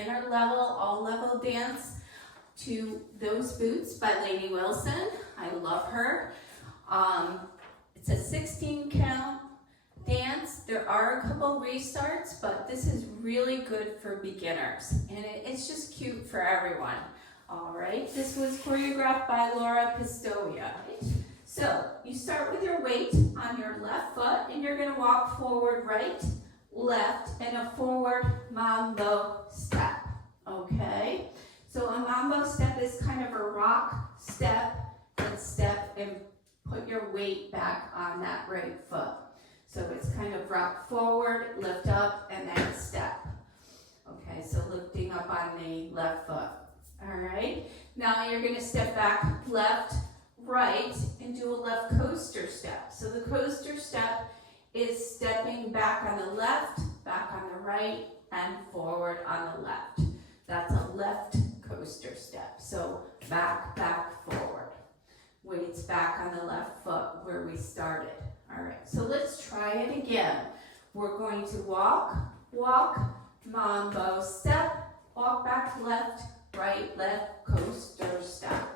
beginner level, all level dance to Those Boots by Lainey Wilson. I love her. It's a 16 count dance. There are a couple restarts, but this is really good for beginners, and it's just cute for everyone. All right, this was choreographed by Pistoia. So you start with your weight on your left foot, and you're going to walk forward, right, left, and a forward mambo step. Okay, so a mambo step is kind of a rock step, and put your weight back on that right foot. So it's kind of rock forward, lift up, and then step. Okay, so lifting up on the left foot. All right, now you're going to step back left, right, and do a left coaster step. So the coaster step is stepping back on the left, back on the right, and forward on the left. That's a left coaster step. So back, back, forward. Weights back on the left foot where we started. All right, so let's try it again. We're going to walk, walk, mambo step, walk back left, right, left, coaster step.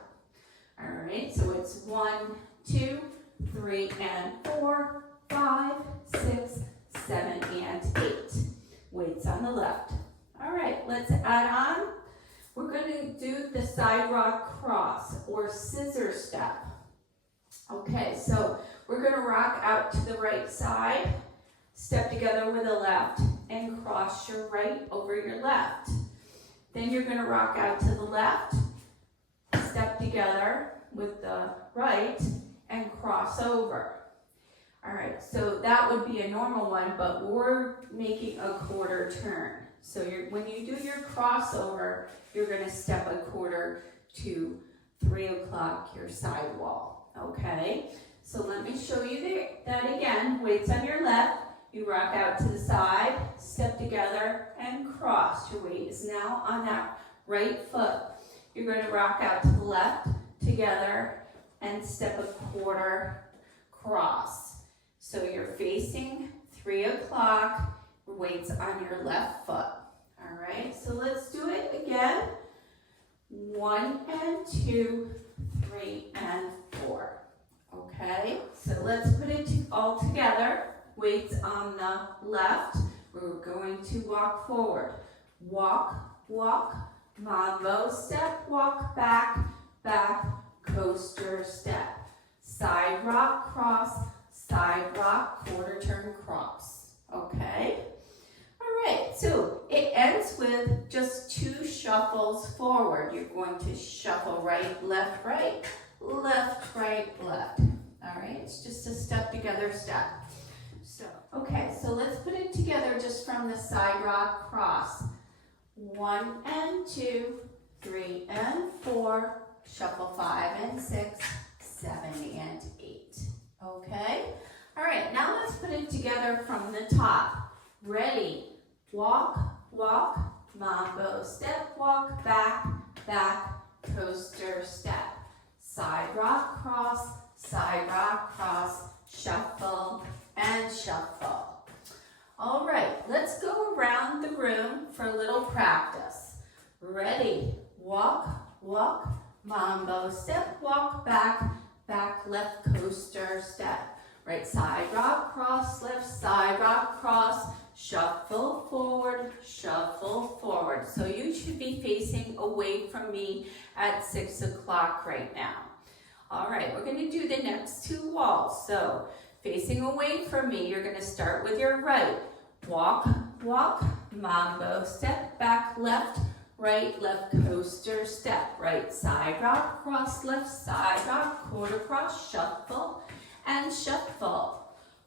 All right, so it's 1, 2, 3, and 4, 5, 6, 7, and 8. Weights on the left. All right, let's add on. We're going to do the side rock cross or scissor step. Okay, so we're going to rock out to the right side, step together with the left, and cross your right over your left. Then you're going to rock out to the left, step together with the right, and cross over. All right, so that would be a normal one, but we're making a quarter turn. So when you do your crossover, you're going to step a quarter to 3 o'clock, your side wall. Okay, so let me show you that again. Weights on your left, you rock out to the side, step together, and cross. Your weight is now on that right foot. You're going to rock out to the left, together, and step a quarter cross. So you're facing 3 o'clock, weights on your left foot. All right, so let's do it again. 1 and 2, 3 and 4. Okay, so let's put it all together. Weights on the left. We're going to walk forward. Walk, walk, mambo step, walk back, back, coaster step. Side rock cross, side rock, quarter turn cross. Okay? All right, so it ends with just 2 shuffles forward. You're going to shuffle right, left, right, left, right, left. All right, it's just a step together step. So, okay, so let's put it together just from the side rock cross. 1 and 2, 3 and 4, shuffle 5 and 6, 7 and 8. Okay? All right, now let's put it together from the top. Ready? Walk, walk, mambo step, walk back, back, coaster step. Side rock cross, shuffle, and shuffle. All right, let's go around the room for a little practice. Ready? Walk, walk, mambo step, walk back, back, left, coaster step. Right side rock cross, left side rock cross, shuffle forward, shuffle forward. So you should be facing away from me at 6 o'clock right now. All right, we're going to do the next 2 walls. So facing away from me, you're going to start with your right. Walk, walk, mambo step, back, left, coaster step. Right side rock cross, left side rock, quarter cross, shuffle, and shuffle.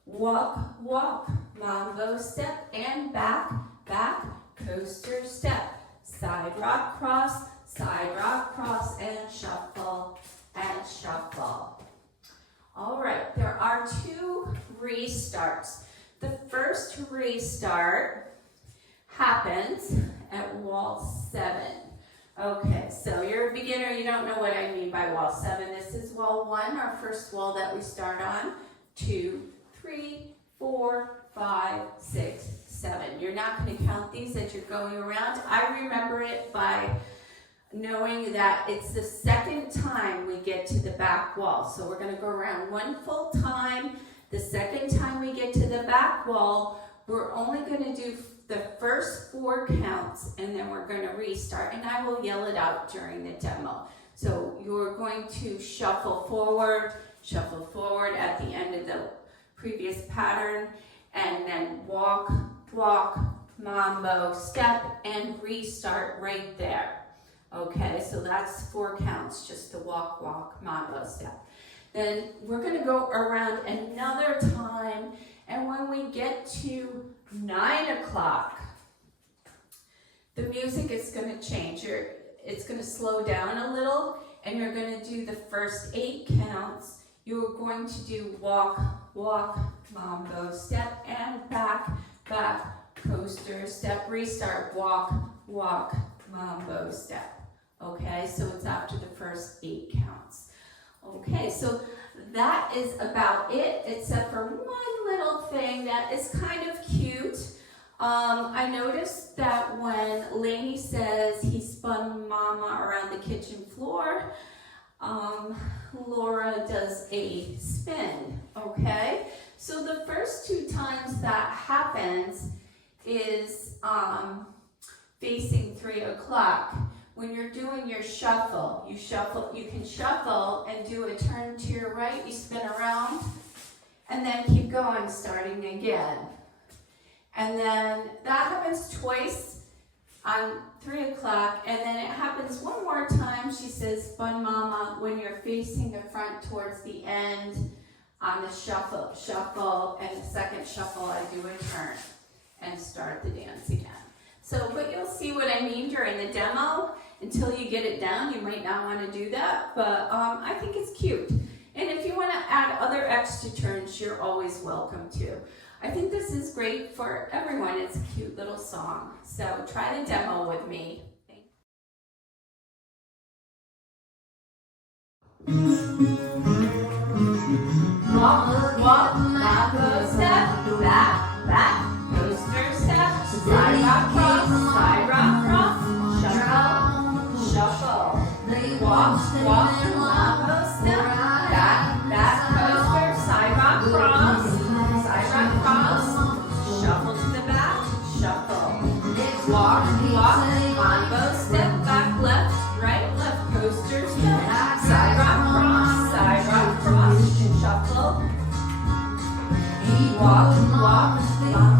Walk, walk, mambo step, and back, back, coaster step. Side rock cross, and shuffle, and shuffle. All right, there are 2 restarts. The first restart happens at wall 7. Okay, so you're a beginner, you don't know what I mean by wall 7. This is wall 1, our first wall that we start on. 2, 3, 4, 5, 6, 7. You're not going to count these as you're going around. I remember it by knowing that it's the second time we get to the back wall. So we're going to go around one full time. The second time we get to the back wall, we're only going to do the first 4 counts, and then we're going to restart, and I will yell it out during the demo. So you're going to shuffle forward at the end of the previous pattern, and then walk, walk, mambo, step, and restart right there. Okay, so that's 4 counts, just the walk, walk, mambo, step. Then we're going to go around another time, and when we get to 9 o'clock, the music is going to change. It's going to slow down a little, and you're going to do the first 8 counts. You're going to do walk, walk, mambo, step, and back, back, coaster, step, restart, walk, walk, mambo, step. Okay, so it's after the first 8 counts. Okay, so that is about it, except for one little thing that is kind of cute. I noticed that when Lainey says he spun mama around the kitchen floor, Laura does a spin, okay? So the first 2 times that happens is facing 3 o'clock. When you're doing your shuffle, you can shuffle and do a turn to your right, you spin around, and then keep going, starting again. And then that happens twice on 3 o'clock, and then it happens one more time. She says, spun mama, when you're facing the front towards the end on the shuffle, and the second shuffle, I do a turn and start the dance again. So, but you'll see what I mean during the demo. Until you get it down, you might not want to do that, but I think it's cute. And if you want to add other extra turns, you're always welcome to. I think this is great for everyone. It's a cute little song. So try the demo with me. Walk, walk, mambo step, back, back, coaster step, side rock cross, side rock cross, shuffle, shuffle, walk, walk, mambo step, back, back, coaster, side rock cross, shuffle to the back, shuffle, walk, walk, mambo step, back, left, right, left, coaster step, side rock cross, shuffle, walk, walk,